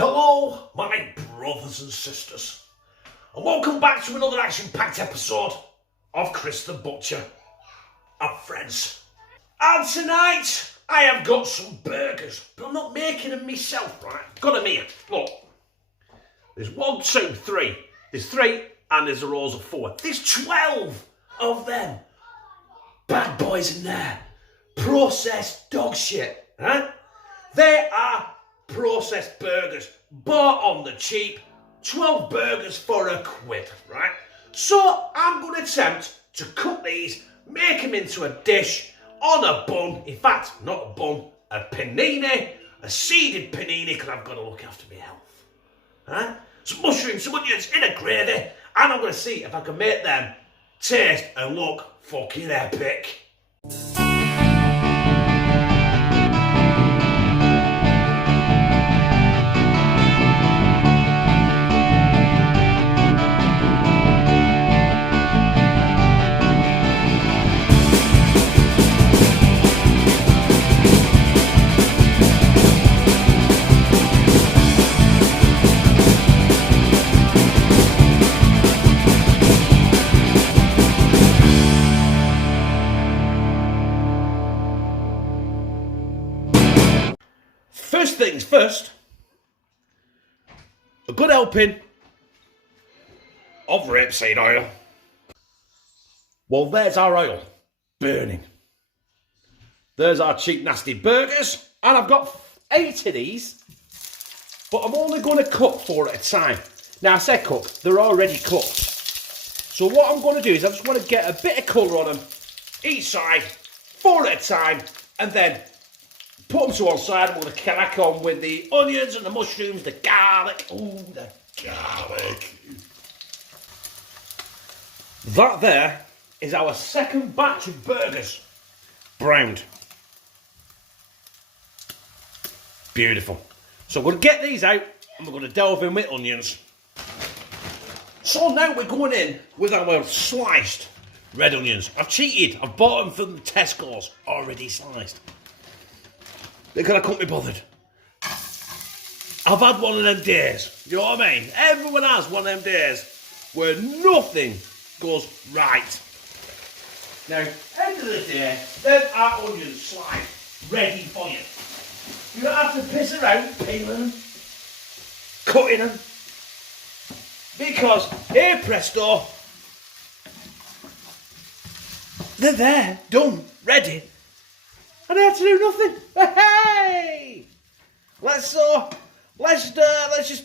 Hello, my brothers and sisters, and welcome back to another action-packed episode of Chris the Butcher and Friends. And tonight, I have got some burgers, but I'm not making them myself, right? Got them here. Look, there's 1, 2, 3. There's 3, and there's a rows of 4. There's 12 of them. Bad boys in there. Processed dog shit, huh? They are processed burgers, bought on the cheap, 12 burgers for £1, right? So I'm going to attempt to cook these, make them into a dish on a bun. In fact, not a bun, a panini, a seeded panini, because I've got to look after my health. Huh? Some mushrooms, some onions in a gravy, and I'm going to see if I can make them taste and look fucking epic. First things first, a good helping of rapeseed oil. Well, there's our oil burning. There's our cheap, nasty burgers, and I've got 8 of these, but I'm only going to cook 4 at a time. Now, I say cook, they're already cooked. So what I'm going to do is I just want to get a bit of colour on them, each side, 4 at a time, and then put them to one side. I'm going to crack on with the onions and the mushrooms, the garlic. Ooh, the garlic. That there is our second batch of burgers. Browned. Beautiful. So we're going to get these out and we're going to delve in with onions. So now we're going in with our sliced red onions. I've cheated. I've bought them from Tesco's already sliced. Because I couldn't be bothered. I've had one of them days. You know what I mean? Everyone has one of them days where nothing goes right. Now, end of the day, them are onions sliced, ready for you. You don't have to piss around peeling them, cutting them. Because, here presto, they're there, done, ready. And I had to do nothing. Hey! Let's just,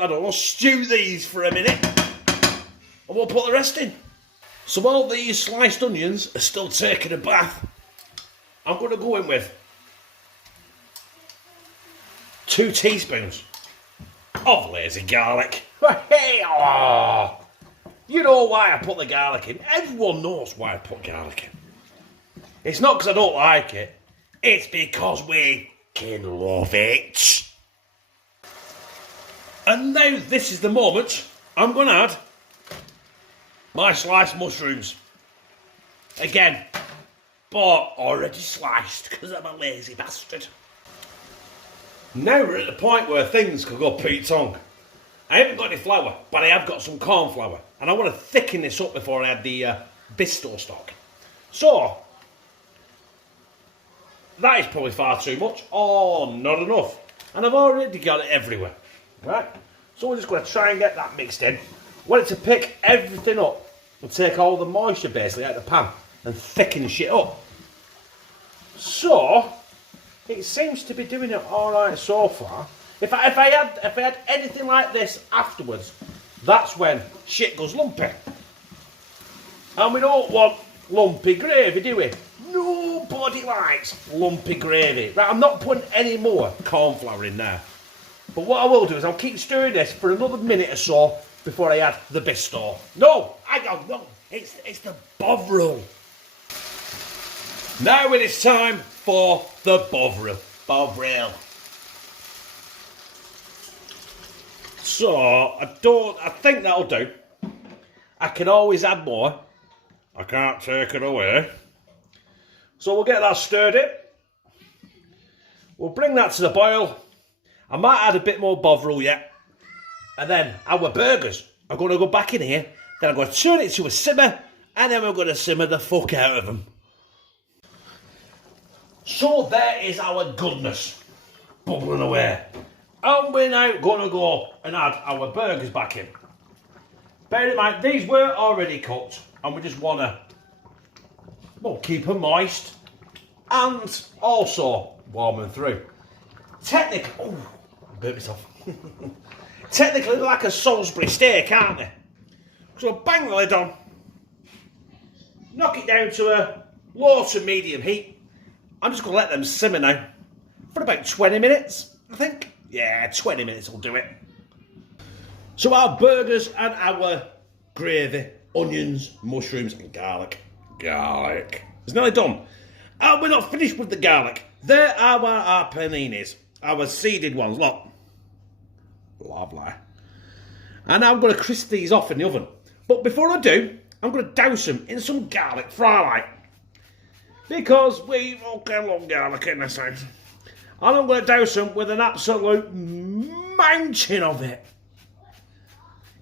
I don't know, stew these for a minute. And we'll put the rest in. So while these sliced onions are still taking a bath, I'm going to go in with 2 teaspoons of lazy garlic. Hey! Oh! You know why I put the garlic in. Everyone knows why I put garlic in. It's not because I don't like it. It's because we can love it. And now this is the moment I'm going to add my sliced mushrooms. Again, but already sliced because I'm a lazy bastard. Now we're at the point where things could go Pete Tong. I haven't got any flour, but I have got some corn flour. And I want to thicken this up before I add the Bisto stock. So, that is probably far too much, or not enough. And I've already got it everywhere, right? So we're just going to try and get that mixed in. Want it to pick everything up and take all the moisture basically out of the pan and thicken shit up. So, it seems to be doing it alright so far. If I had anything like this afterwards, that's when shit goes lumpy. And we don't want lumpy gravy, do we? Nobody likes lumpy gravy. Right, I'm not putting any more corn flour in there. But what I will do is I'll keep stirring this for another minute or so before I add the Bisto. No, I don't know. It's the Bovril. Now it is time for the Bovril. Bovril. So, I think that'll do. I can always add more. I can't take it away. So we'll get that stirred in. We'll bring that to the boil. I might add a bit more Bovril yet. And then our burgers are going to go back in here. Then I'm going to turn it to a simmer. And then we're going to simmer the fuck out of them. So there is our goodness bubbling away. And we're now going to go and add our burgers back in. Bear in mind, these were already cooked. And we just want to, well, keep them moist. And also warm them through. Technically, oh, I burnt myself. Technically, they're like a Salisbury steak, aren't they? So bang the lid on. Knock it down to a low to medium heat. I'm just going to let them simmer now for about 20 minutes, I think. Yeah, 20 minutes will do it. So our burgers and our gravy, onions, mushrooms and garlic. Garlic. It's nearly done. And we're not finished with the garlic. There are our paninis. Our seeded ones, look. Lovely. And I'm going to crisp these off in the oven. But before I do, I'm going to douse them in some garlic fry light. Because we fucking love garlic in this house. And I'm going to douse them with an absolute mountain of it.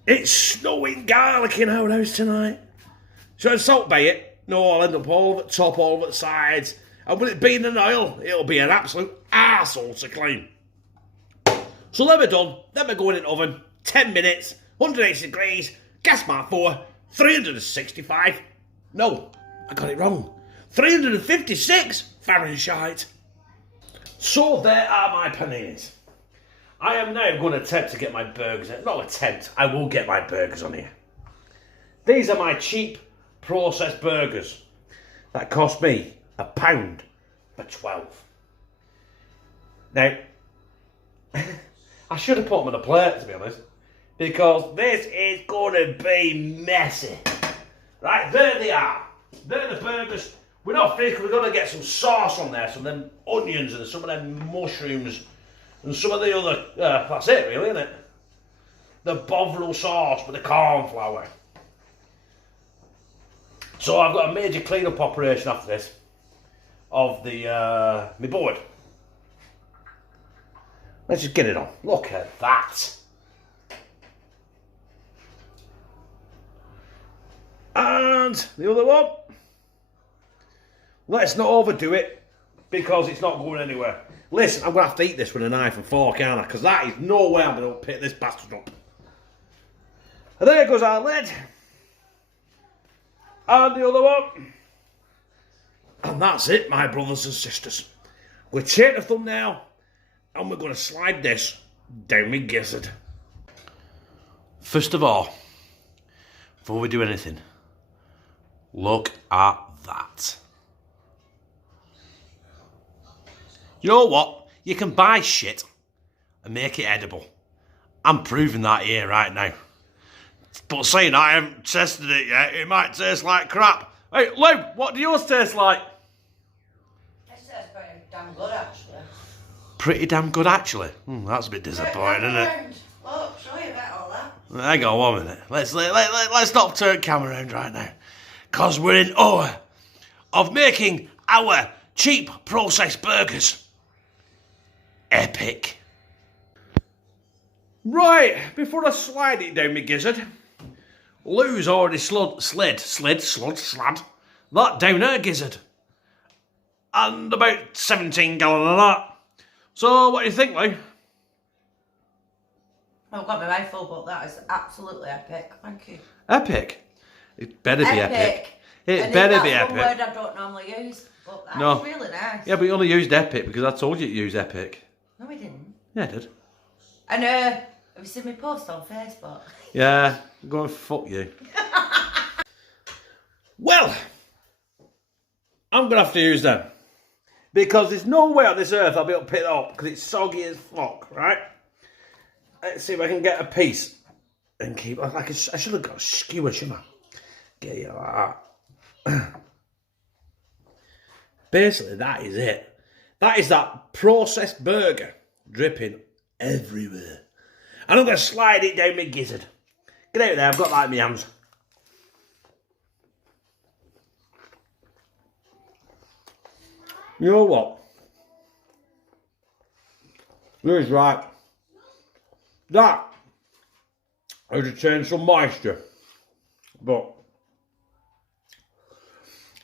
It's snowing garlic in our house tonight. Should I salt bay it? No, I'll end up all over the top, all over the sides. And with it being an oil, it'll be an absolute arsehole to clean. So then we're done. Then we're going in the oven. 10 minutes, 180 degrees, gas mark 4, 365. No, I got it wrong. 356 Fahrenheit. So there are my paninis. I am now going to attempt to get my burgers. Not attempt, I will get my burgers on here. These are my cheap processed burgers that cost me £1 for 12. Now, I should have put them on a plate, to be honest, because this is going to be messy. Right, there they are. They're the burgers. We're not finished, we're going to get some sauce on there, some of them onions and some of them mushrooms and some of the other, that's it really, isn't it? The Bovril sauce with the corn flour. So I've got a major clean-up operation after this of the my board. Let's just get it on. Look at that. And the other one. Let's not overdo it because it's not going anywhere. Listen, I'm going to have to eat this with a knife and fork, aren't I? Because that is no way I'm going to pick this bastard up. And there goes our lid. And the other one. And that's it, my brothers and sisters. We're taking the thumbnail and we're going to slide this down my gizzard. First of all, before we do anything, look at that. You know what? You can buy shit and make it edible. I'm proving that here right now. But saying that, I haven't tested it yet. It might taste like crap. Hey, Lou, what do yours taste like? It tastes pretty damn good, actually. Pretty damn good, actually. That's a bit disappointing, isn't it? Look, show you about all that. Hang on 1 minute. Let's not turn camera around right now. Because we're in awe of making our cheap processed burgers. Epic. Right, before I slide it down my gizzard, Lou's already slid that down her gizzard. And about 17 gallon of that. So, what do you think, Lou? I've got my mouth full, but that is absolutely epic. Thank you. Epic? It better be epic. It And better be that's one epic. word I don't normally use, but that's No. really nice. Yeah, but you only used epic because I told you to use epic. No, we didn't. Yeah, I did. And have you seen me post on Facebook? Yeah, go and fuck you. Well, I'm going to have to use them. Because there's no way on this earth I'll be able to pick it up because it's soggy as fuck, right? Let's see if I can get a piece and keep like I should have got a skewer, shouldn't I? Get you like that. Basically, that is it. That is that processed burger dripping everywhere. And I'm going to slide it down my gizzard. Get out of there, I've got that in my hands. You know what? Lou's right. That has retained some moisture, but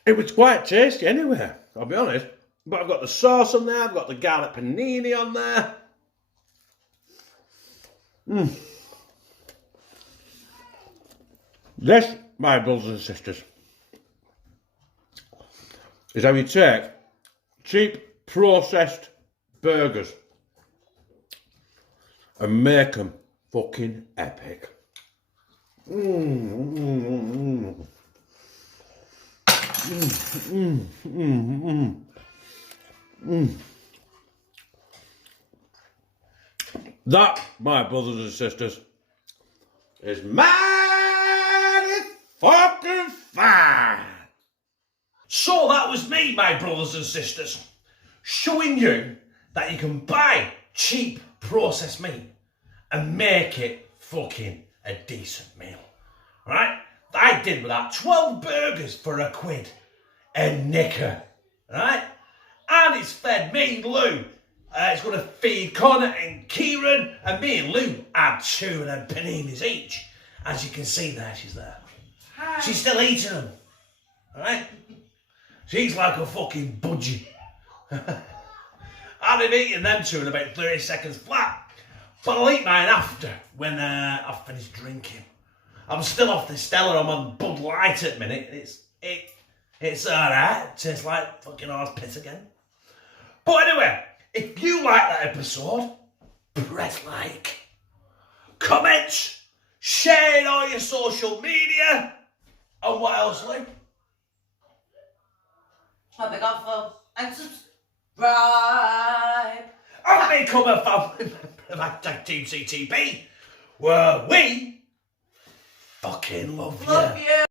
it was quite tasty anyway, I'll be honest. But I've got the sauce on there, I've got the garlic panini on there. This, my brothers and sisters, is how you take cheap processed burgers and make them fucking epic. That, my brothers and sisters, is mighty fucking fine. So that was me, my brothers and sisters, showing you that you can buy cheap processed meat and make it fucking a decent meal. Right? I did with that 12 burgers for £1, a knicker. Right? And it's fed me, Lou. It's going to feed Connor and Kieran, and me and Lou had 2 of them paninis each. As you can see there, she's there. Hi. She's still eating them. Alright? She's like a fucking budgie. I've been eating them 2 in about 30 seconds flat. But I'll eat mine after, when I've finished drinking. I'm still off the Stella, I'm on Bud Light at the minute. It's alright, it tastes like fucking horse piss again. But anyway, if you like that episode, press like, comment, share it on your social media, and what else, Lou? Have a go for and subscribe. And become a family member of Hashtag Team CTP, where we fucking love you. Love you.